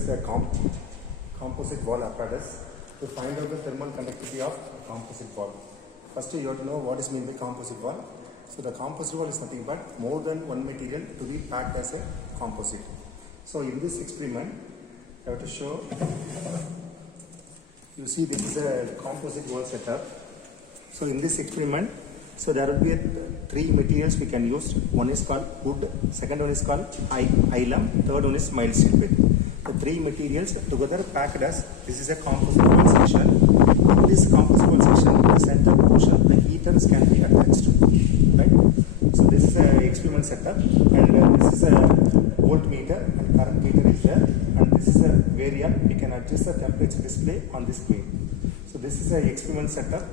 is a composite wall apparatus to find out the thermal conductivity of a composite wall. First, you have to know what is meant by composite wall. So the composite wall is nothing but more than one material to be packed as a composite. So in this experiment, I have to show. You see, this is a composite wall setup. So in this experiment, so there will be three materials we can use. One is called wood, second one is called ilum, third one is mild steel bed. The three materials together packed as this is a composite wall section. In this composite wall section, the center portion, the heaters can be attached. Right? So this is a experiment setup, and this is a voltmeter and current meter is there, and this is a variable. We can adjust the temperature display on this screen. So this is a experiment setup.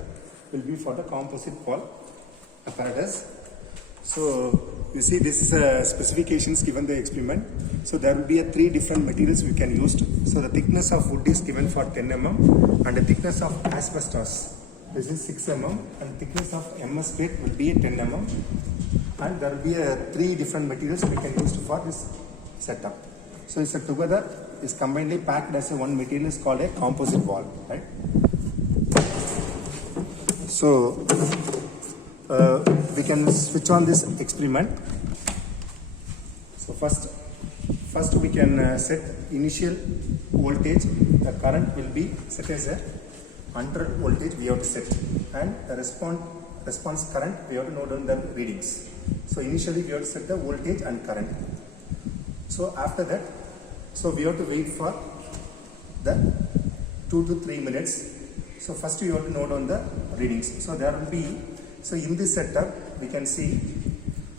Will be for the composite wall apparatus. So you see, this is a specifications given the experiment. So there will be three different materials we can use. So the thickness of wood is given for 10 mm, and the thickness of asbestos, this is 6 mm, and thickness of MS plate will be 10 mm. And there will be three different materials we can use for this setup. So it's together is combinedly packed as one material is called a composite wall, right? So we can switch on this experiment. So first we can set initial voltage. The current will be set as a 100 voltage we have to set, and the response current we have to note down the readings. So initially we have to set the voltage and current. So after that, so we have to wait for the 2 to 3 minutes. So first you have to note on the readings. So there will be, so in this setup we can see,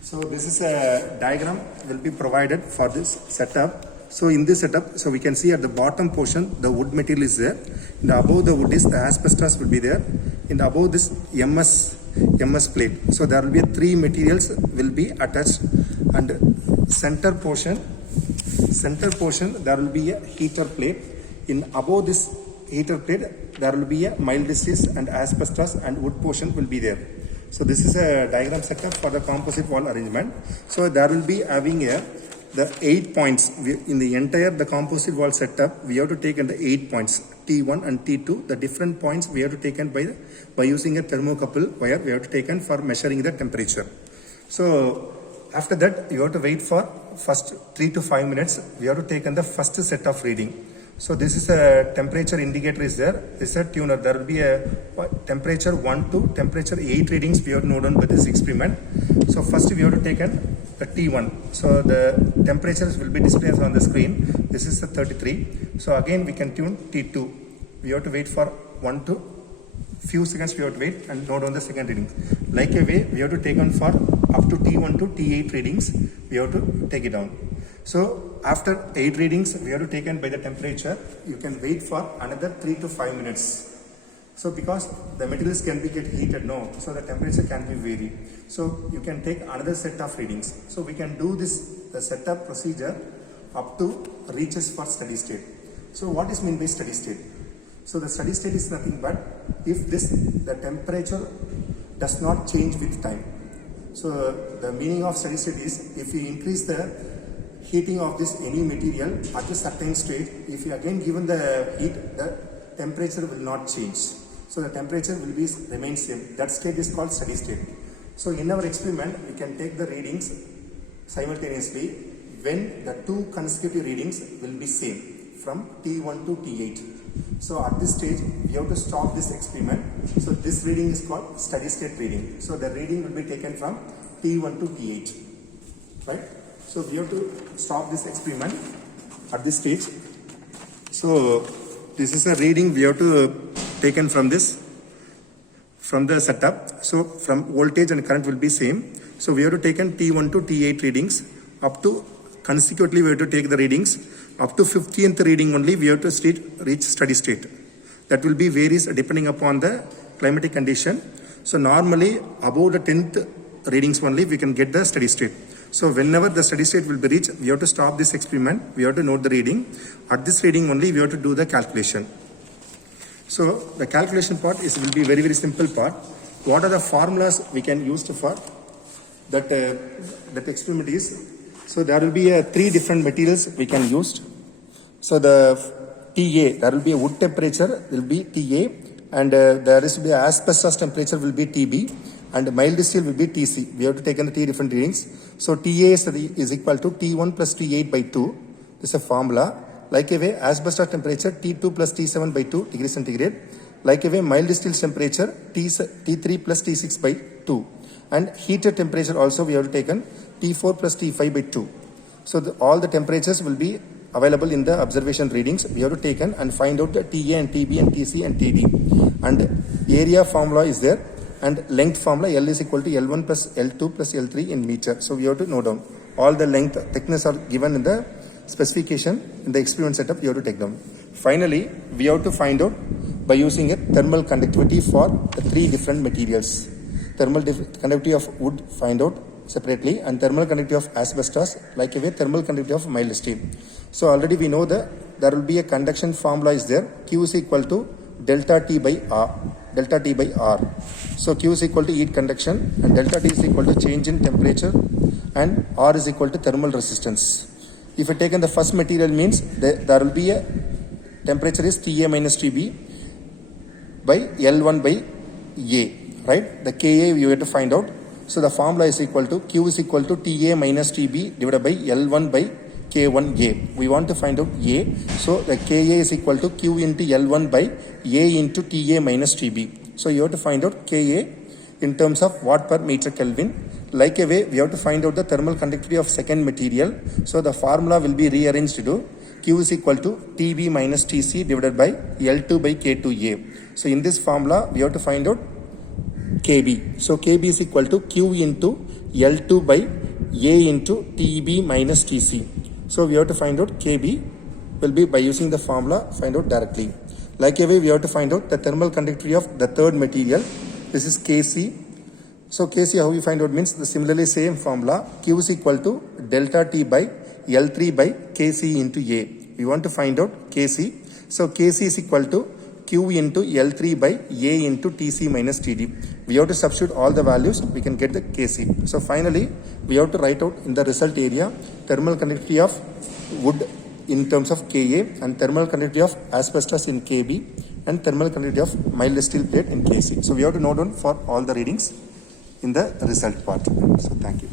so this is a diagram will be provided for this setup. So in this setup, so we can see at the bottom portion the wood material is there. In the above the wood is the asbestos will be there. In the above this MS plate. So there will be three materials will be attached, and center portion there will be a heater plate. In above this heater plate there will be a mild steel and asbestos, and wood portion will be there. So this is a diagram setup for the composite wall arrangement. So there will be having the 8 points in the entire the composite wall setup. We have to take in the 8 points, T1 and T2. The different points we have to taken by using a thermocouple wire. We have to taken for measuring the temperature. So after that you have to wait for first 3 to 5 minutes. We have to take in the first set of reading. So this is a temperature indicator is there. This is a tuner. There will be a temperature 1 to temperature 8 readings we have to note on by this experiment. So first we have to take the T1. So the temperatures will be displayed on the screen. This is the 33. So again we can tune T2. We have to wait for 1 to few seconds. We have to wait and note on the second reading. Like a way we have to take on for up to T1 to T8 readings. We have to take it down. So after 8 readings we have to take in by the temperature. You can wait for another 3 to 5 minutes. So because the materials can be get heated, no, so the temperature can be vary. So you can take another set of readings. So we can do the setup procedure up to reaches for steady state. So what is meant by steady state? So the steady state is nothing but if the temperature does not change with time. So the meaning of steady state is if you increase the heating of this any material at a certain state, if you again given the heat, the temperature will not change. So the temperature will be remain same. That state is called steady state. So in our experiment, we can take the readings simultaneously when the two consecutive readings will be same from T1 to T8. So at this stage, we have to stop this experiment. So this reading is called steady state reading. So the reading will be taken from T1 to T8, right? So we have to stop this experiment at this stage. So this is a reading we have to taken from the setup. So from voltage and current will be same. So we have to take in T1 to T8 readings. Up to consecutively we have to take the readings. Up to 50th reading only we have to reach steady state. That will be varies depending upon the climatic condition. So normally above the 10th readings only we can get the steady state. So whenever the steady state will be reached, we have to stop this experiment. We have to note the reading. At this reading only we have to do the calculation. So the calculation part will be very simple part. What are the formulas we can use for that experiment is? So there will be three different materials we can use. So the TA, there will be a wood temperature, will be TA, and there is be asbestos temperature will be TB, and mild steel will be TC. We have to take in the T different readings. So TA is equal to T1 plus T8 by 2. This is a formula. Like a way, asbestos temperature T2 plus T7 by 2 degrees centigrade. Like a way, mild steel temperature T3 plus T6 by 2. And heated temperature also we have to take in T4 plus T5 by 2. So all the temperatures will be available in the observation readings. We have to take in and find out the TA and TB and TC and TD. And area formula is there. And length formula L is equal to L1 plus L2 plus L3 in meter. So we have to note down. All the length, thickness are given in the specification in the experiment setup. You have to take down. Finally, we have to find out by using a thermal conductivity for the three different materials. Thermal conductivity of wood find out separately, and thermal conductivity of asbestos, like a way thermal conductivity of mild steel. So already we know that there will be a conduction formula is there. Q is equal to delta T by R. Delta T by R. So Q is equal to heat conduction, and delta T is equal to change in temperature, and R is equal to thermal resistance. If you take in the first material means there will be a temperature is TA minus TB by L1 by A, right? The Ka you have to find out. So the formula is equal to Q is equal to TA minus TB divided by L1 by K1A. We want to find out A. So the Ka is equal to Q into L1 by A into TA minus TB. So you have to find out Ka in terms of watt per meter Kelvin. Like a way, we have to find out the thermal conductivity of second material. So the formula will be rearranged to do Q is equal to TB minus TC divided by L2 by K2A. So in this formula, we have to find out KB. So KB is equal to Q into L2 by A into TB minus TC. So we have to find out KB will be by using the formula find out directly. Like a way, we have to find out the thermal conductivity of the third material. This is Kc. So Kc, how we find out means the similarly same formula. Q is equal to delta T by L3 by Kc into A. We want to find out Kc. So Kc is equal to Q into L3 by A into Tc minus Td. We have to substitute all the values, we can get the Kc. So finally, we have to write out in the result area thermal conductivity of wood in terms of Ka, and thermal conductivity of asbestos in Kb, and thermal conductivity of mild steel plate in Kc. So we have to note down for all the readings in the result part. So thank you.